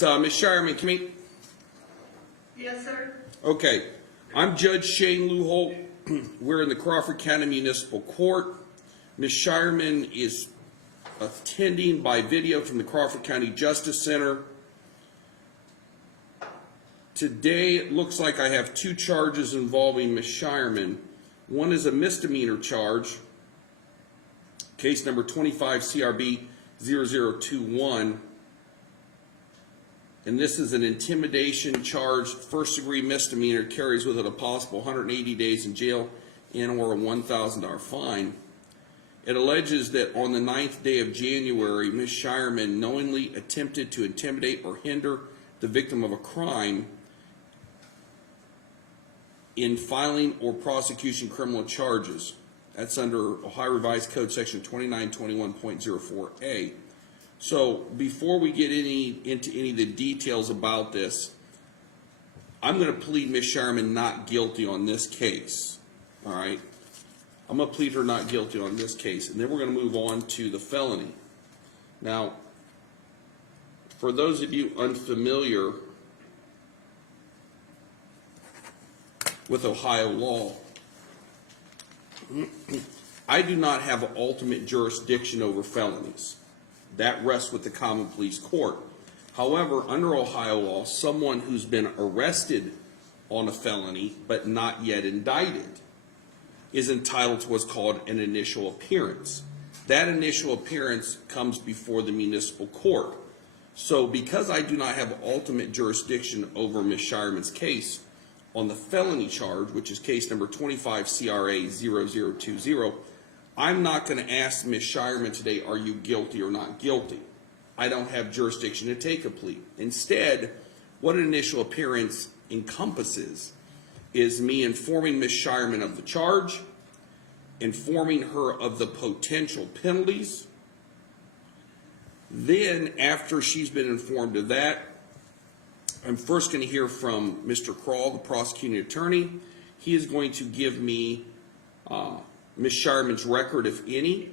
Ms. Shireman, come in. Yes, sir. Okay, I'm Judge Shane Luholt. We're in the Crawford County Municipal Court. Ms. Shireman is attending by video from the Crawford County Justice Center. Today, it looks like I have two charges involving Ms. Shireman. One is a misdemeanor charge, case number 25 CRB 0021. And this is an intimidation charge, first-degree misdemeanor, carries with it a possible 180 days in jail and or a $1,000 fine. It alleges that on the 9th day of January, Ms. Shireman knowingly attempted to intimidate or hinder the victim of a crime in filing or prosecution criminal charges. That's under Ohio Revised Code section 2921.04a. So before we get into any of the details about this, I'm going to plead Ms. Shireman not guilty on this case. All right? I'm going to plead her not guilty on this case, and then we're going to move on to the felony. Now, for those of you unfamiliar with Ohio law, I do not have ultimate jurisdiction over felonies. That rests with the common pleas court. However, under Ohio law, someone who's been arrested on a felony but not yet indicted is entitled to what's called an initial appearance. That initial appearance comes before the municipal court. So because I do not have ultimate jurisdiction over Ms. Shireman's case on the felony charge, which is case number 25 CRA 0020, I'm not going to ask Ms. Shireman today, are you guilty or not guilty? I don't have jurisdiction to take a plea. Instead, what an initial appearance encompasses is me informing Ms. Shireman of the charge, informing her of the potential penalties. Then, after she's been informed of that, I'm first going to hear from Mr. Krall, the prosecuting attorney. He is going to give me Ms. Shireman's record, if any.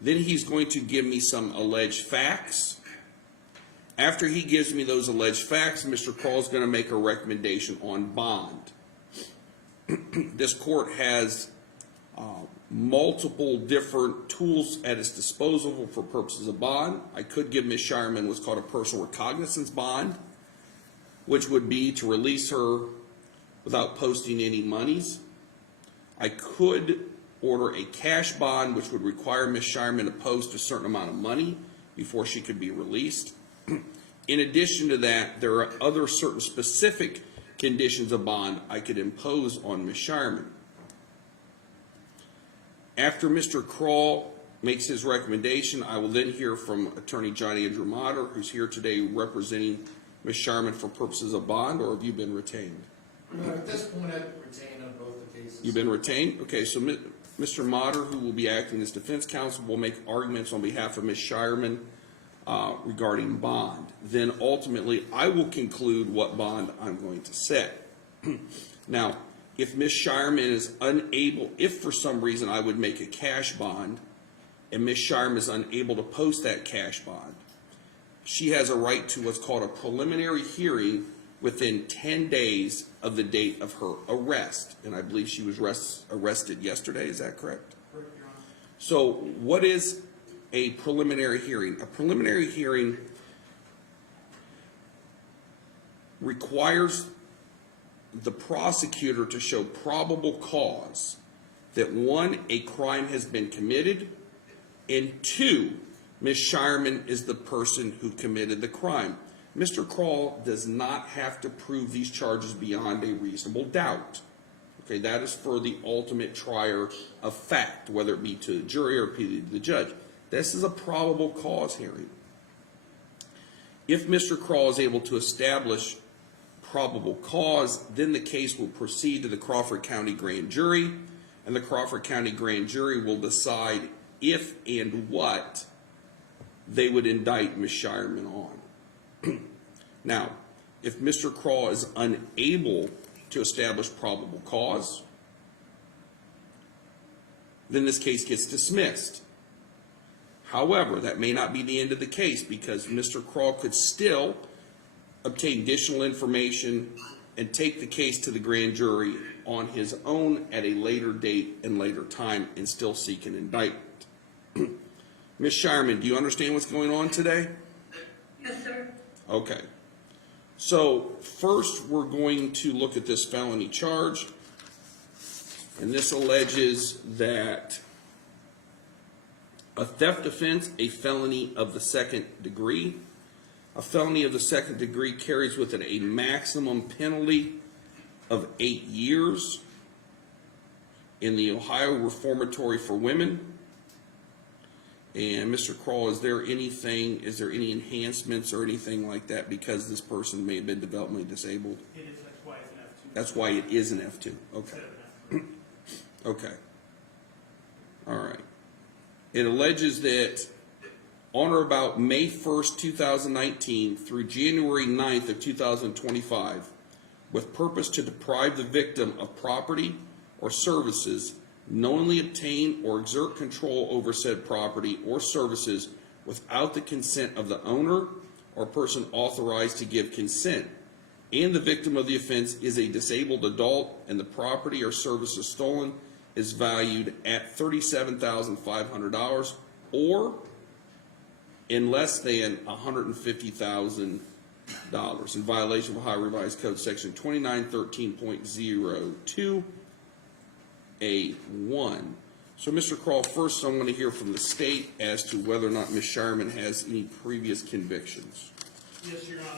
Then he's going to give me some alleged facts. After he gives me those alleged facts, Mr. Krall is going to make a recommendation on bond. This court has multiple different tools at its disposal for purposes of bond. I could give Ms. Shireman what's called a personal recognizance bond, which would be to release her without posting any monies. I could order a cash bond, which would require Ms. Shireman to post a certain amount of money before she could be released. In addition to that, there are other certain specific conditions of bond I could impose on Ms. Shireman. After Mr. Krall makes his recommendation, I will then hear from Attorney John Andrew Motter, who's here today representing Ms. Shireman for purposes of bond, or have you been retained? No, at this point, I've been retained on both the cases. You've been retained? Okay, so Mr. Motter, who will be acting as defense counsel, will make arguments on behalf of Ms. Shireman regarding bond. Then ultimately, I will conclude what bond I'm going to set. Now, if Ms. Shireman is unable, if for some reason I would make a cash bond, and Ms. Shireman is unable to post that cash bond, she has a right to what's called a preliminary hearing within 10 days of the date of her arrest. And I believe she was arrested yesterday, is that correct? Correct, Your Honor. So what is a preliminary hearing? A preliminary hearing requires the prosecutor to show probable cause that, one, a crime has been committed, and two, Ms. Shireman is the person who committed the crime. Mr. Krall does not have to prove these charges beyond a reasonable doubt. Okay, that is for the ultimate trier of fact, whether it be to the jury or to the judge. This is a probable cause hearing. If Mr. Krall is able to establish probable cause, then the case will proceed to the Crawford County Grand Jury, and the Crawford County Grand Jury will decide if and what they would indict Ms. Shireman on. Now, if Mr. Krall is unable to establish probable cause, then this case gets dismissed. However, that may not be the end of the case, because Mr. Krall could still obtain additional information, and take the case to the grand jury on his own at a later date and later time and still seek an indictment. Ms. Shireman, do you understand what's going on today? Yes, sir. Okay. So first we're going to look at this felony charge. And this alleges that a theft offense, a felony of the second degree. A felony of the second degree carries with it a maximum penalty of 8 years in the Ohio Reformatory for Women. And Mr. Kroll, is there any enhancements or anything like that because this person may have been developmentally disabled? It is, that's why it's an F2. That's why it is an F2. Okay. Instead of an F3. Okay. All right. It alleges that on or about May 1st, 2019 through January 9th of 2025, with purpose to deprive the victim of property or services, knowingly obtain or exert control over said property or services without the consent of the owner or person authorized to give consent, and the victim of the offense is a disabled adult and the property or services stolen is valued at $37,500 or in less than $150,000 in violation of Ohio Revised Code Section 2913.02A1. So, Mr. Kroll, first I want to hear from the state as to whether or not Ms. Shireman has any previous convictions. Yes, Your Honor.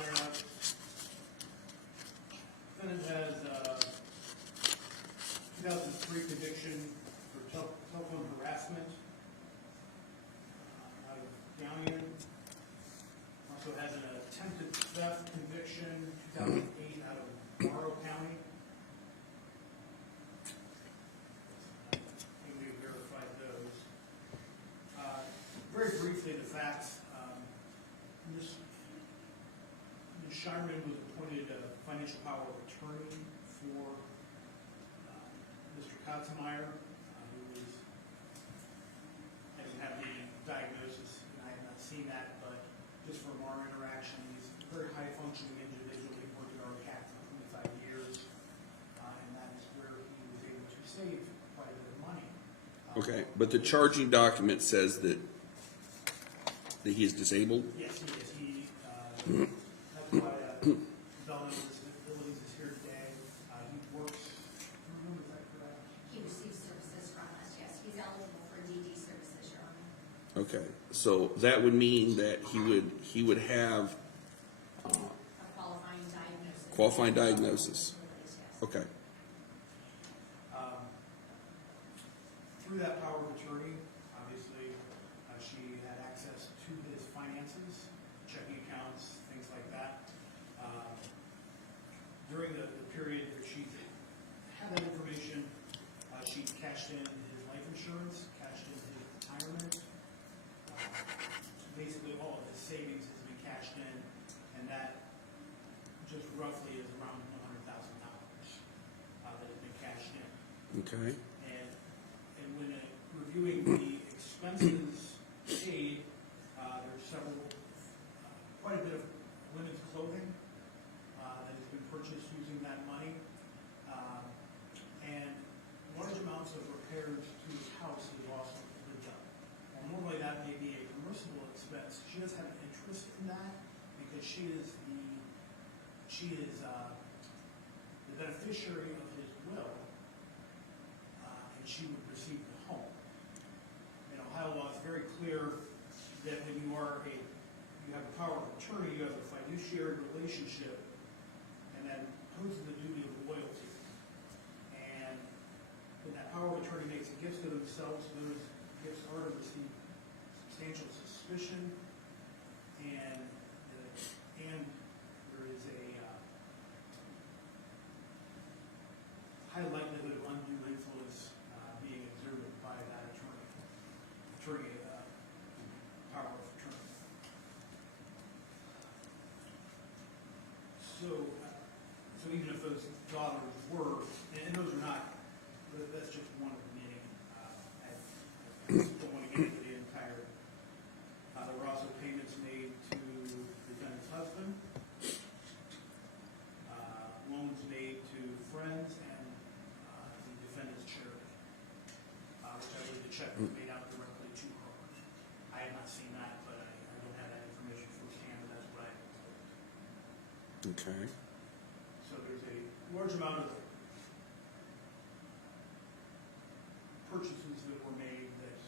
Defendant has 2003 conviction for telephone harassment out of Gownian. Also has an attempted theft conviction, 2008 out of Morrow County. I think we verified those. Very briefly, the facts. Ms. Shireman was appointed a financial power of attorney for Mr. Kotzemeyer, who doesn't have the diagnosis, and I have not seen that, but just from our interaction, he's a very high-functioning individual. He worked at our CAC for 25 years, and that is where he was able to save quite a bit of money. Okay, but the charging document says that he is disabled? Yes, he is. That's why developmental disabilities is here today. He works, is that correct? He receives services from us, yes. He's eligible for DD services, Your Honor. Okay, so that would mean that he would have A qualifying diagnosis. qualifying diagnosis. Yes. Okay. Through that power of attorney, obviously, she had access to his finances, checking accounts, things like that. During the period that she had that information, she cashed in his life insurance, cashed in his retirement. Basically, all of his savings has been cashed in, and that just roughly is around $100,000 that has been cashed in. Okay. And when reviewing the expenses paid, there's several, quite a bit of women's clothing that has been purchased using that money, and large amounts of repairs to his house has also been done. While normally that may be a permissible expense, she does have an interest in that because she is the beneficiary of his will, and she would receive the home. And Ohio law is very clear that when you have a power of attorney, you have a fiduciary relationship, and that imposes the duty of loyalty. And when that power of attorney makes gifts to themselves, those gifts are to receive substantial suspicion, and there is a high likelihood of undue influence being exerted by that attorney power of attorney. So even if those daughters were, and those are not, that's just one of many. I don't want to get into the entire. There were also payments made to the defendant's husband, Okay. So there's a large amount of purchases that were made that,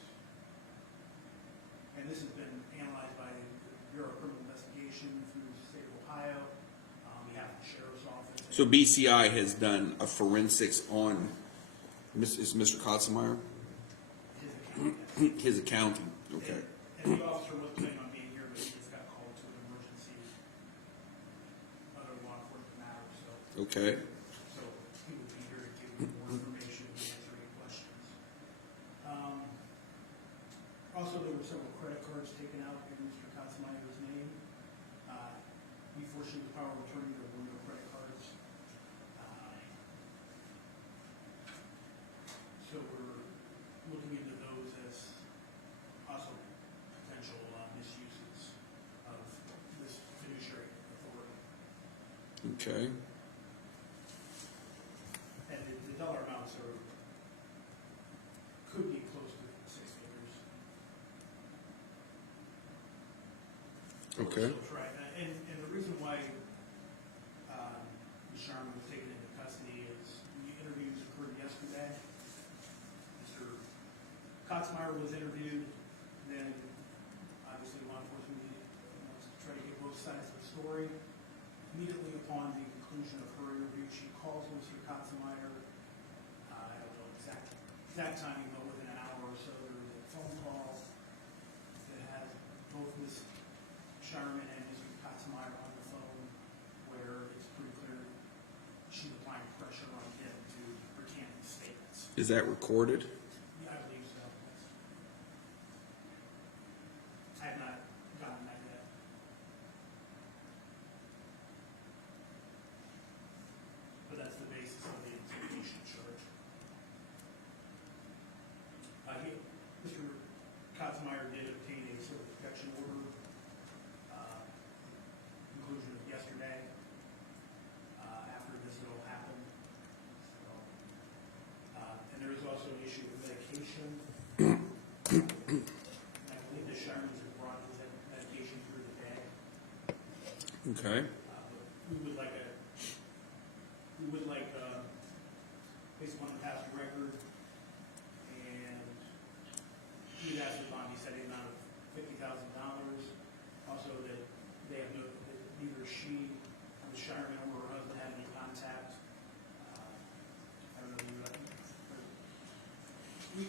and this has been analyzed by the Bureau of Criminal Investigation through the state of Ohio. We have the sheriff's office. So BCI has done a forensics on, is Mr. Kotzemeyer? His account, yes. His accounting, okay. And the officer was planning on being here, but he just got called to an emergency, other law enforcement matter, so. Okay. So he will be here to give you more information and answer any questions. Also, there were several credit cards taken out in Mr. Kotzemeier's name. Before she was power of attorney, there were no credit cards. So we're looking into those as also potential misuses of this fiduciary authority. Okay. And the dollar amounts could be close to six figures. Okay. So try, and the reason why Ms. Shireman was taken into custody is the interviews occurred yesterday. Mr. Kotzemeyer was interviewed, then obviously law enforcement wants to try to get both sides of the story. Immediately upon the conclusion of her interview, she calls Mr. Kotzemeyer. I don't know exact timing, but within an hour or so, there was a phone call that had both Ms. Shireman and Mr. Kotzemeyer on the phone, where it's pretty clear she's applying pressure on him to recant his statements. Is that recorded? Yeah, I believe so. Yes. I have not gotten that yet. But that's the basis of the intimidation charge. Mr. Kotzemeyer did obtain a civil protection order, conclusion of yesterday, after this had all happened. So, and there is also an issue with medication. I believe the Shireman's have brought his medication through the day. Okay. We would like based on the past record, and he had asked the bond, he said the amount of $50,000. Also that they have no, that neither she, Ms. Shireman, or her husband had any contact. I don't know,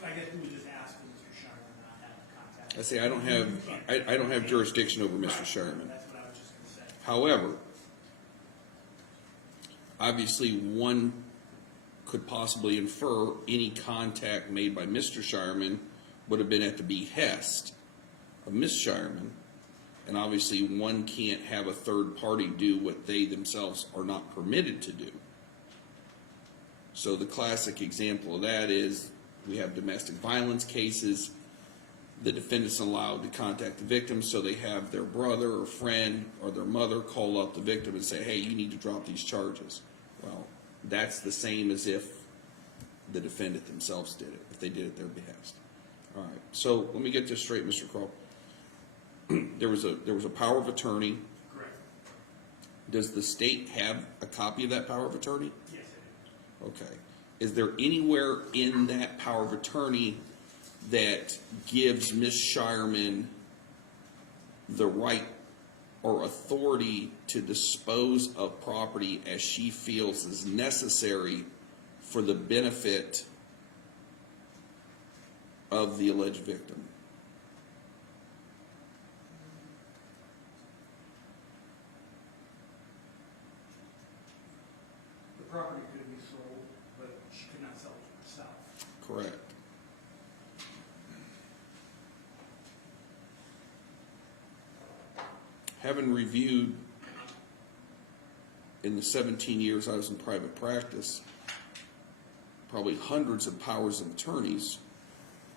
I guess we would just ask Mr. Shireman not have contact. I say I don't have jurisdiction over Mr. Shireman. That's what I was just going to say. However, obviously one could possibly infer any contact made by Mr. Shireman would have been at the behest of Ms. Shireman, and obviously one can't have a third party do what they themselves are not permitted to do. So the classic example of that is we have domestic violence cases. The defendant's allowed to contact the victim, so they have their brother or friend or their mother call up the victim and say, hey, you need to drop these charges. Well, that's the same as if the defendant themselves did it, if they did it at their behest. All right, so let me get this straight, Mr. Crow. There was a power of attorney. Correct. Does the state have a copy of that power of attorney? Yes, I do. Okay. Is there anywhere in that power of attorney that gives Ms. Shireman the right or authority to dispose of property as she feels is necessary for the benefit of the alleged victim? The property could be sold, but she could not sell it to herself. Correct. Having reviewed in the 17 years I was in private practice, probably hundreds of powers of attorneys,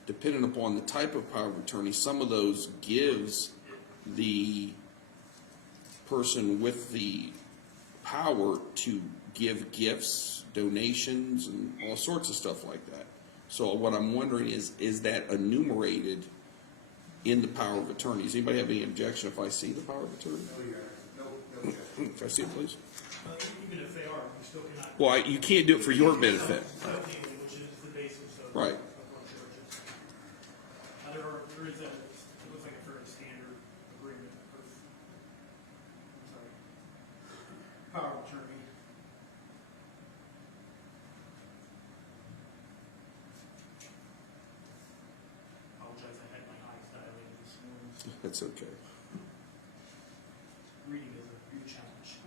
depending upon the type of power of attorney, some of those gives the person with the power to give gifts, donations, and all sorts of stuff like that. So what I'm wondering is that enumerated in the power of attorney? Does anybody have any objection if I see the power of attorney? No, Your Honor. No objection. Can I see it, please? Even if they are, we still cannot. Well, you can't do it for your benefit. Which is the basis of. Right. Of what churches. There is it looks like a fairly standard agreement of, I'm sorry, power of attorney. Apologize, I had my eyes dilated this morning, so That's okay. reading is a huge challenge.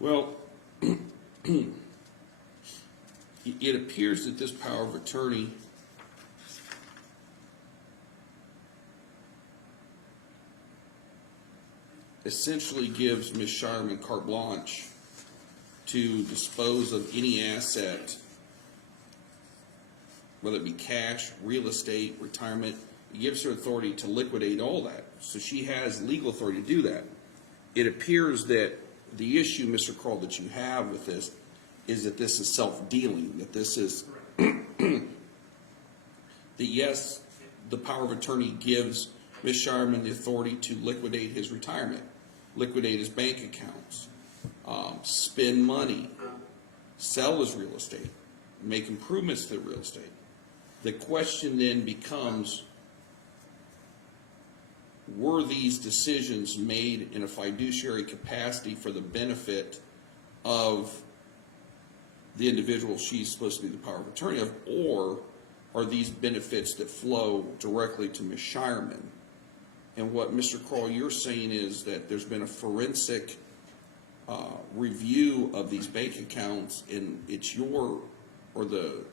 Well, it appears that this power of attorney essentially gives Ms. Shireman carte blanche to dispose of any asset, whether it be cash, real estate, retirement. It gives her authority to liquidate all that. So she has legal authority to do that. It appears that the issue, Mr. Kroll, that you have with this is that this is self-dealing, that this is, that yes, the power of attorney gives Ms. Shireman the authority to liquidate his retirement, liquidate his bank accounts, spend money, sell his real estate, make improvements to the real estate. The question then becomes, were these decisions made in a fiduciary capacity for the benefit of the individual she's supposed to be the power of attorney of, or are these benefits that flow directly to Ms. Shireman? And what, Mr. Kroll, you're saying is that there's been a forensic review of these bank accounts, and it's your, or the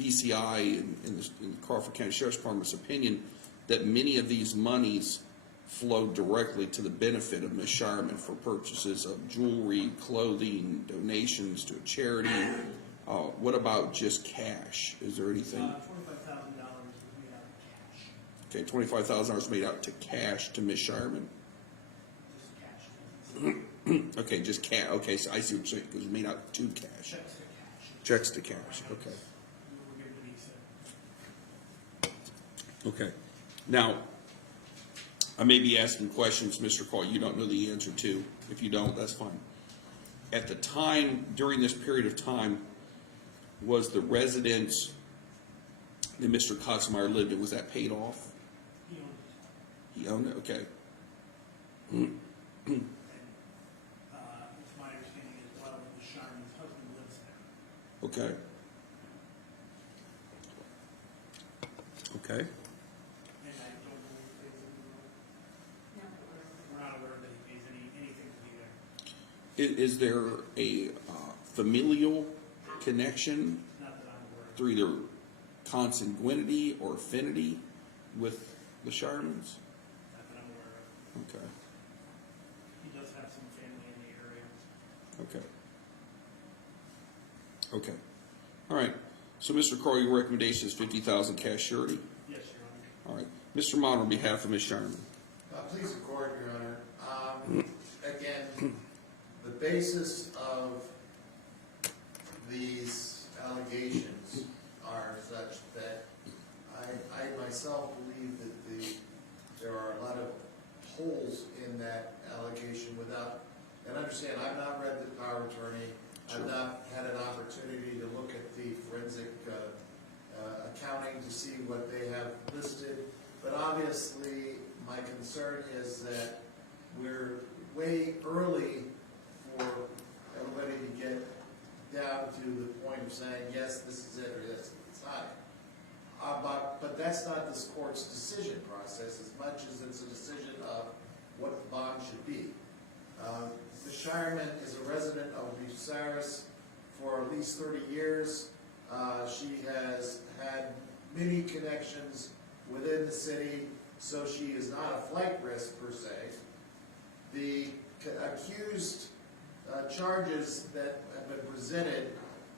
BCI in the Crawford County Sheriff's Department's opinion, that many of these monies flow directly to the benefit of Ms. Shireman for purchases of jewelry, clothing, donations to a charity. What about just cash? Is there anything? $25,000 was made out of cash. Okay, $25,000 made out to cash to Ms. Shireman. Just cash. Okay, just cash. Okay, so I see what you're saying. It was made out to cash. Checks to cash. Checks to cash. Okay. We were given the visa. Okay. Now, I may be asking questions, Mr. Kroll, you don't know the answer to. If you don't, that's fine. At the time, during this period of time, was the residence that Mr. Kotzemeyer lived in, was that paid off? He owned it. He owned it? Okay. And it's my understanding as well that the Shireman's husband lives there. Okay. Okay. And I don't believe he pays any, No, we're not aware that he pays anything to be there. Is there a familial connection Not that I'm aware of. through either consanguinity or affinity with the Shiremans? Not that I'm aware of. Okay. He does have some family in the area. Okay. Okay. All right. So, Mr. Kroll, your recommendation is $50,000 cash surety? Yes, Your Honor. All right. Mr. Mott, on behalf of Ms. Shireman. Please accord, Your Honor. Again, basis of these allegations are such that I myself believe that there are a lot of holes in that allegation without, and understand, I've not read the power of attorney, I've not had an opportunity to look at the forensic accounting to see what they have listed, but obviously my concern is that we're way early for everybody to get down to the point of saying, yes, this is it, or yes, it's not. But that's not this court's decision process as much as it's a decision of what the bond should be. Ms. Shireman is a resident of Bucyrus for at least 30 years. She has had many connections within the city, so she is not a flight risk per se. The accused charges that have been presented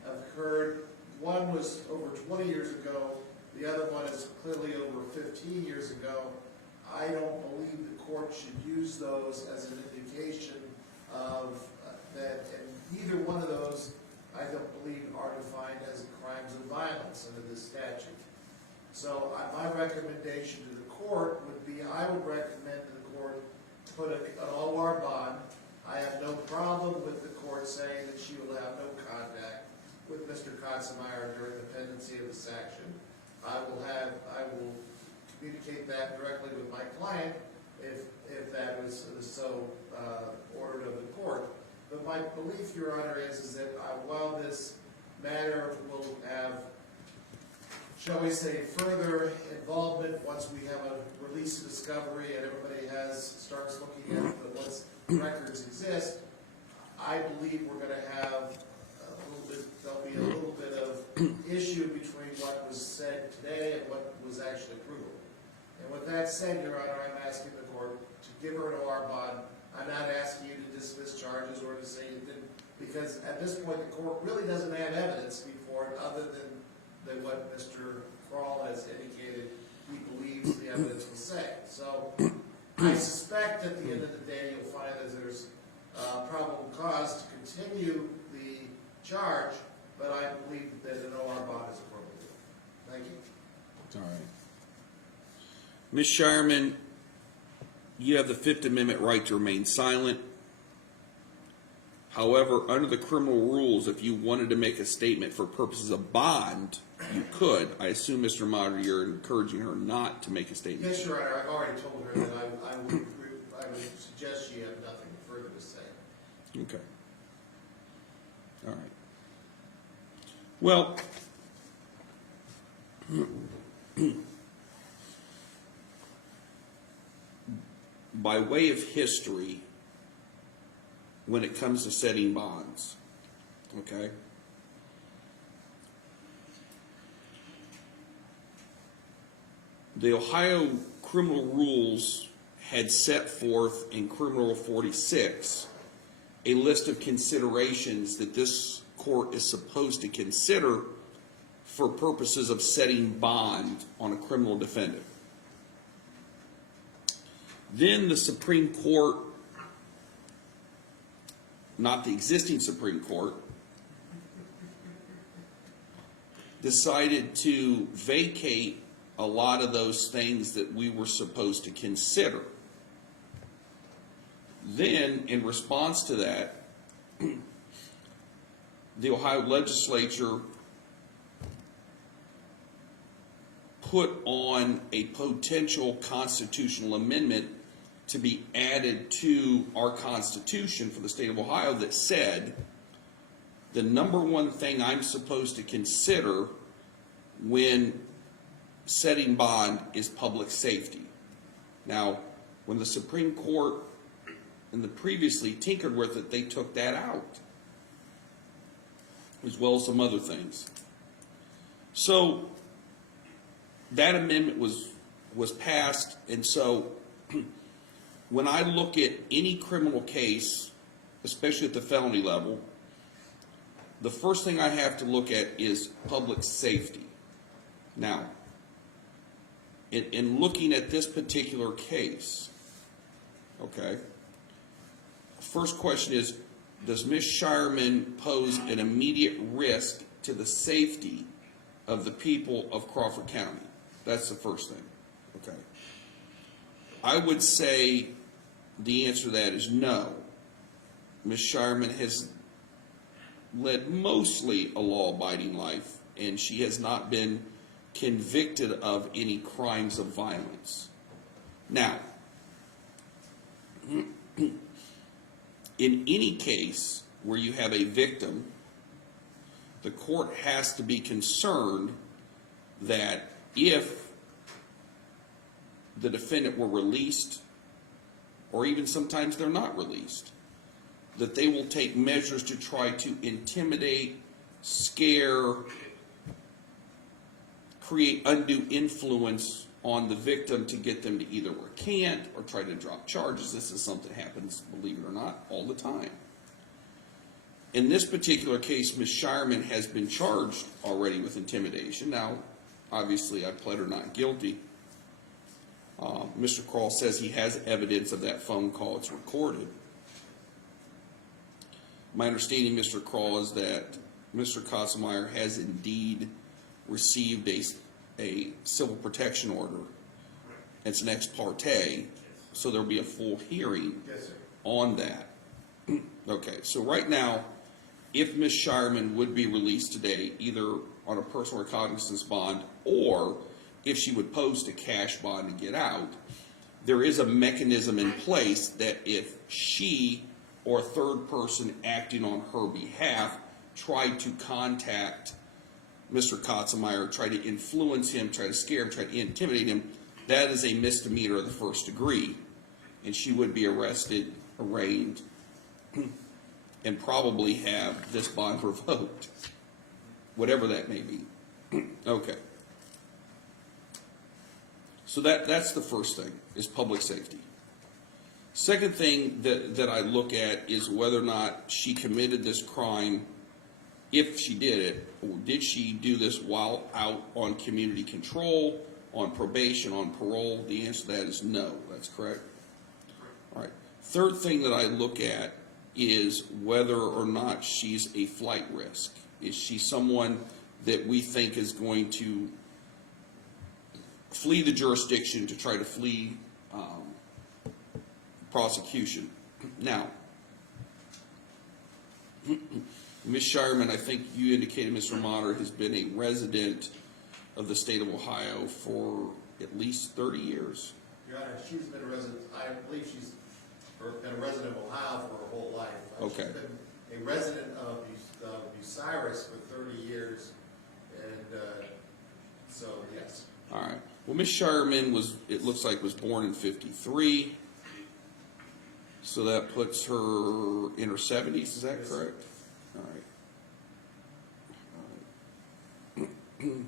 have occurred. One was over 20 years ago. The other one is clearly over 15 years ago. I don't believe the court should use those as an indication of that, and either one of those I don't believe are defined as crimes of violence under this statute. So my recommendation to the court would be, I would recommend to the court put an OR bond. I have no problem with the court saying that she will have no contact with Mr. Kotzemeyer during the pendency of this action. I will communicate that directly with my client if that was so ordered of the court. But my belief, Your Honor, is that while this matter will have, shall we say, further involvement once we have a release of discovery and everybody starts looking at what records exist, I believe we're going to have there'll be a little bit of issue between what was said today and what was actually proven. And with that said, Your Honor, I'm asking the court to give her an OR bond. I'm not asking you to dismiss charges or to say you didn't, because at this point the court really doesn't have evidence before it other than what Mr. Kroll has indicated he believes the evidence will say. So I suspect at the end of the day you'll find that there's probable cause to continue the charge, but I believe that an OR bond is appropriate. Thank you. All right. Ms. Shireman, you have the Fifth Amendment right to remain silent. However, under the criminal rules, if you wanted to make a statement for purposes of bond, you could. I assume, Mr. Moderator, you're encouraging her not to make a statement. Yes, Your Honor. I've already told her that I would suggest she have nothing further to say. Okay. All right. Well, by way of history, when it comes to setting bonds, okay, the Ohio criminal rules had set forth in Criminal 46 a list of considerations that this court is supposed to consider for purposes of setting bond on a criminal defendant. Then the Supreme Court, not the existing Supreme Court, decided to vacate a lot of those things that we were supposed to consider. Then, in response to that, the Ohio legislature put on a potential constitutional amendment to be added to our Constitution for the state of Ohio that said the number one thing I'm supposed to consider when setting bond is public safety. Now, when the Supreme Court and the previously tinkered with it, they took that out, as well as some other things. So that amendment was passed, and so when I look at any criminal case, especially at the felony level, the first thing I have to look at is public safety. Now, in looking at this particular case, okay, first question is, does Ms. Shireman pose an immediate risk to the safety of the people of Crawford County? That's the first thing. Okay. I would say the answer to that is no. Ms. Shireman has led mostly a law-abiding life, and she has not been convicted of any crimes of violence. Now, in any case where you have a victim, the court has to be concerned that if the defendant were released, or even sometimes they're not released, that they will take measures to try to intimidate, scare, create undue influence on the victim to get them to either recant or try to drop charges. This is something that happens, believe it or not, all the time. In this particular case, Ms. Shireman has been charged already with intimidation. Now, obviously, I pled her not guilty. Mr. Kroll says he has evidence of that phone call. It's recorded. My understanding, Mr. Kroll, is that Mr. Kotzemeyer has indeed received a civil protection order. It's an ex parte, so there'll be a full hearing on that. Okay, so right now, if Ms. Shireman would be released today, either on a personal recognizance bond or if she would post a cash bond and get out, there is a mechanism in place that if she or a third person acting on her behalf tried to contact Mr. Kotzemeyer, try to influence him, try to scare him, try to intimidate him, that is a misdemeanor of the first degree. And she would be arrested, arraigned, and probably have this bond revoked, whatever that may be. Okay. So that's the first thing, is public safety. Second thing that I look at is whether or not she committed this crime, if she did it, or did she do this while out on community control, on probation, on parole? The answer to that is no. That's correct? All right. Third thing that I look at is whether or not she's a flight risk. Is she someone that we think is going to flee the jurisdiction to try to flee prosecution? Now, Ms. Shireman, I think you indicated, Mr. Motter, has been a resident of the state of Ohio for at least 30 years. Your Honor, she's been a resident, I believe she's been a resident of Ohio for her whole life. Okay. She's been a resident of Bucyrus for 30 years, and so, yes. All right. Well, Ms. Shireman it looks like, was born in 53. So that puts her in her 70s, is that correct? All right. All right.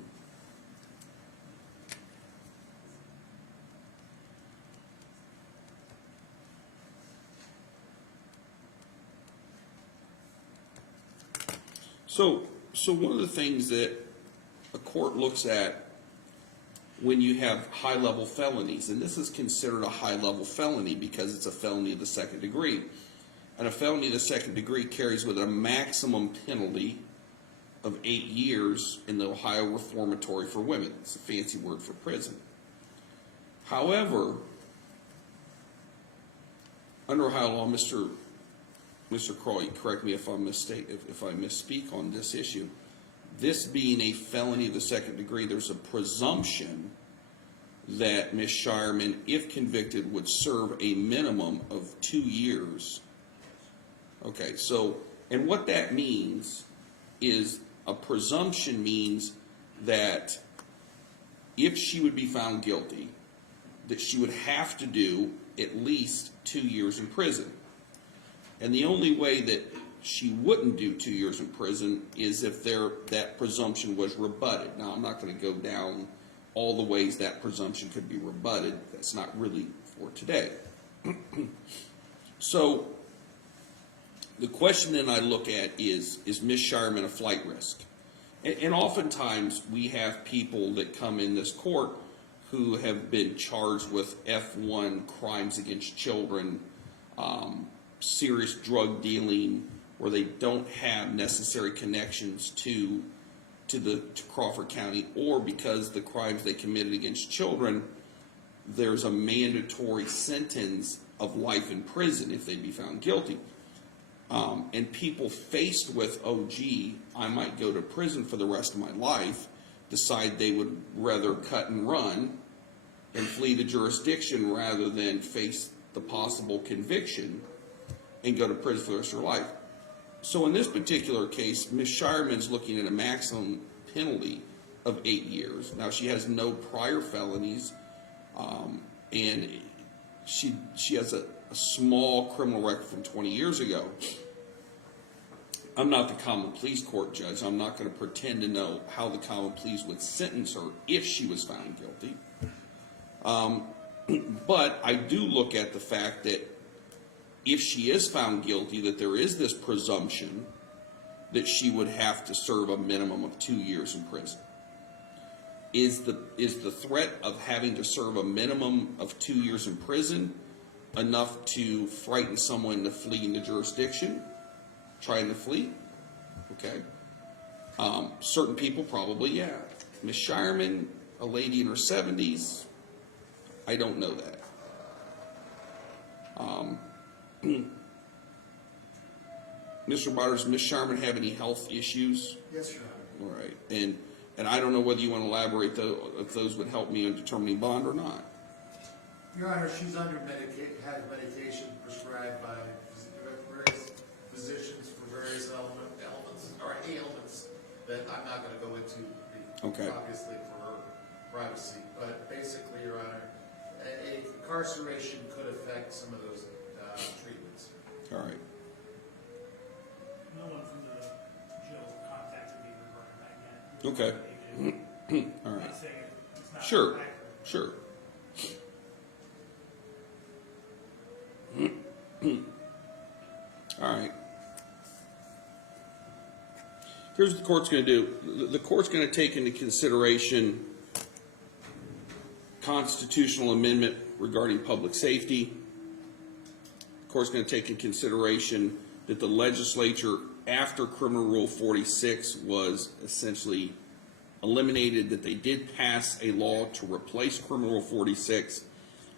So one of the things that a court looks at when you have high-level felonies, and this is considered a high-level felony because it's a felony of the second degree, and a felony of the second degree carries with it a maximum penalty of 8 years in the Ohio Reformatory for Women. It's a fancy word for prison. However, under Ohio law, Mr. Crowley, correct me if I misspeak on this issue. This being a felony of the second degree, there's a presumption that Ms. Shireman, if convicted, would serve a minimum of 2 years. Okay, so, and what that means is a presumption means that if she would be found guilty, that she would have to do at least 2 years in prison. And the only way that she wouldn't do 2 years in prison is if that presumption was rebutted. Now, I'm not going to go down all the ways that presumption could be rebutted. That's not really for today. So the question then I look at is Ms. Shireman a flight risk? And oftentimes we have people that come in this court who have been charged with F1 crimes against children, serious drug dealing, where they don't have necessary connections to Crawford County, or because the crimes they committed against children, there's a mandatory sentence of life in prison if they be found guilty. And people faced with, oh gee, I might go to prison for the rest of my life, decide they would rather cut and run and flee the jurisdiction rather than face the possible conviction and go to prison for the rest of their life. So in this particular case, Ms. Shireman's looking at a maximum penalty of 8 years. Now, she has no prior felonies, and she has a small criminal record from 20 years ago. I'm not the common pleas court judge. I'm not going to pretend to know how the common pleas would sentence her if she was found guilty. But I do look at the fact that if she is found guilty, that there is this presumption that she would have to serve a minimum of 2 years in prison. Is the threat of having to serve a minimum of 2 years in prison enough to frighten someone into fleeing the jurisdiction, trying to flee? Okay. Certain people probably, yeah. Ms. Shireman, a lady in her 70s, I don't know that. Mr. Byers, does Ms. Shireman have any health issues? Yes, Your Honor. All right. And I don't know whether you want to elaborate if those would help me in determining bond or not. Your Honor, she's under has medication prescribed by various physicians for various ailments that I'm not going to go into, Okay. obviously for her privacy. But basically, Your Honor, incarceration could affect some of those treatments. All right. No one from the jail contacted me regarding that yet. Okay. All I'm right. not saying it's not Sure. accurate. Sure. All right. Here's what the court's going to do. The court's going to take into consideration constitutional amendment regarding public safety. The court's going to take into consideration that the legislature, after Criminal Rule 46 was essentially eliminated, that they did pass a law to replace Criminal Rule 46.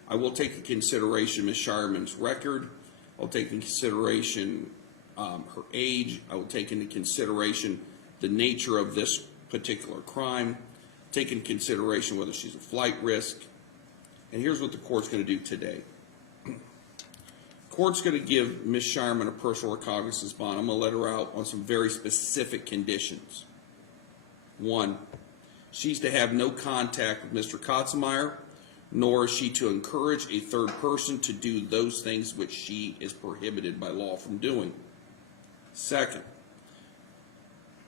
I will take into consideration Ms. Shireman's record. I'll take into consideration her age. I will take into consideration the nature of this particular crime. Take into consideration whether she's a flight risk. And here's what the court's going to do today. The court's going to give Ms. Shireman a personal recognizance bond. I'm going to let her out on some very specific conditions. One, she's to have no contact with Mr. Kotzemeyer, nor is she to encourage a third person to do those things which she is prohibited by law from doing. Second,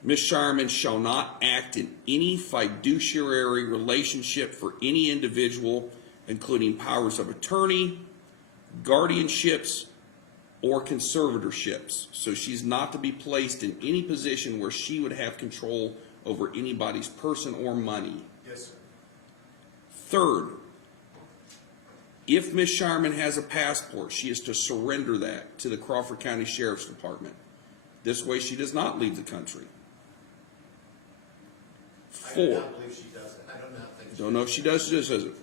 Ms. Shireman shall not act in any fiduciary relationship for any individual, including powers of attorney, guardianships, or conservatorships. So she's not to be placed in any position where she would have control over anybody's person or money. Yes, sir. Third, if Ms. Shireman has a passport, she is to surrender that to the Crawford County Sheriff's Department. This way she does not leave the country. I do Four, not believe she does it. I do not think don't know if she does, she just does it.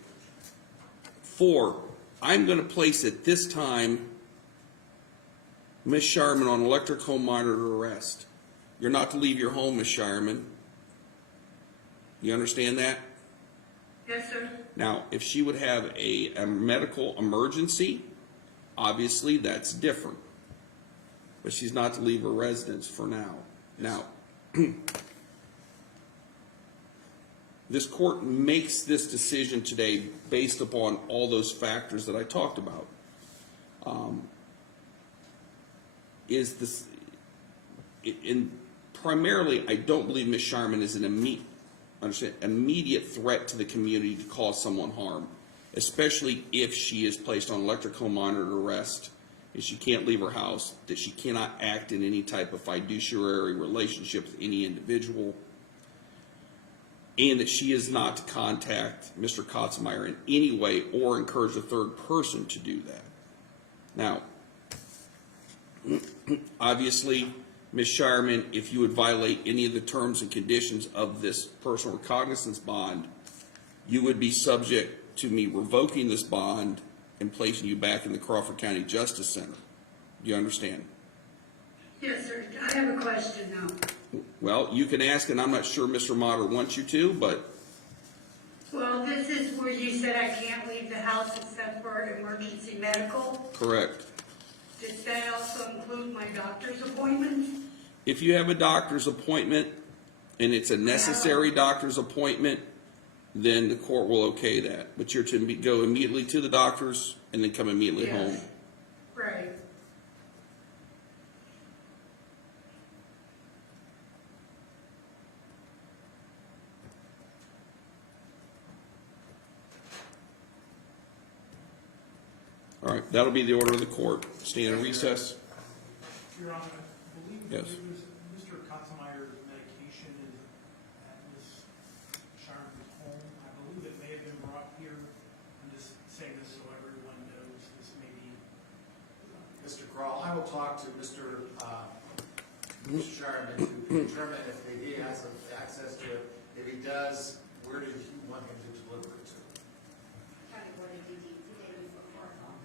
Four, I'm going to place at this time Ms. Shireman on electric home monitor arrest. You're not to leave your home, Ms. Shireman. You understand that? Yes, sir. Now, if she would have a medical emergency, obviously that's different. But she's not to leave her residence for now. Now, this court makes this decision today based upon all those factors that I talked about. Primarily, I don't believe Ms. Shireman is an immediate threat to the community to cause someone harm, especially if she is placed on electric home monitor arrest and she can't leave her house, that she cannot act in any type of fiduciary relationship with any individual, and that she is not to contact Mr. Kotzemeyer in any way or encourage a third person to do that. Now, Obviously, Ms. Shireman, if you would violate any of the terms and conditions of this personal recognizance bond, you would be subject to me revoking this bond and placing you back in the Crawford County Justice Center. Do you understand? Yes, sir. I have a question now. Well, you can ask, and I'm not sure Mr. Motter wants you to, but Well, this is where you said I can't leave the house except for emergency medical. correct. Does that also include my doctor's appointments? If you have a doctor's appointment and it's a necessary doctor's appointment, then the court will okay that. But you're to go immediately to the doctor's and then come immediately home. Yes. Right. All right, that'll be the order of the court. Stand in recess. Your Honor, I believe Yes. Mr. Kotzenmeyer's medication is at Ms. Shireman's home. I believe it may have been brought here. I'm just saying this so everyone knows this may be. Mr. Crawl, I will talk to Mr. Shireman to determine if he has access to it. If he does, where does he want him to deliver it to? County Board of DD today before 4 o'clock.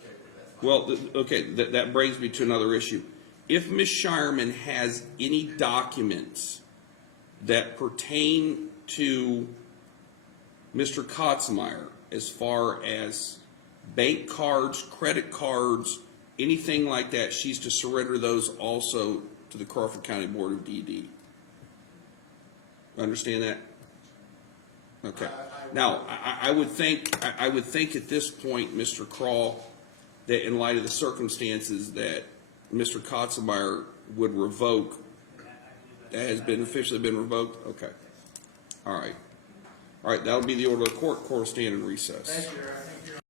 Okay, that's fine. Well, okay, that brings me to another issue. If Ms. Shireman has any documents that pertain to Mr. Kotzenmeyer, as far as bank cards, credit cards, anything like that, she's to surrender those also to the Crawford County Board of DD. Understand that? Okay. Now, I would think at this point, Mr. Crawl, that in light of the circumstances that Mr. Kotzenmeyer would revoke, that has been officially been revoked? Okay. All right. All right, that'll be the order of the court. Court will stand in recess. Thank you, Eric.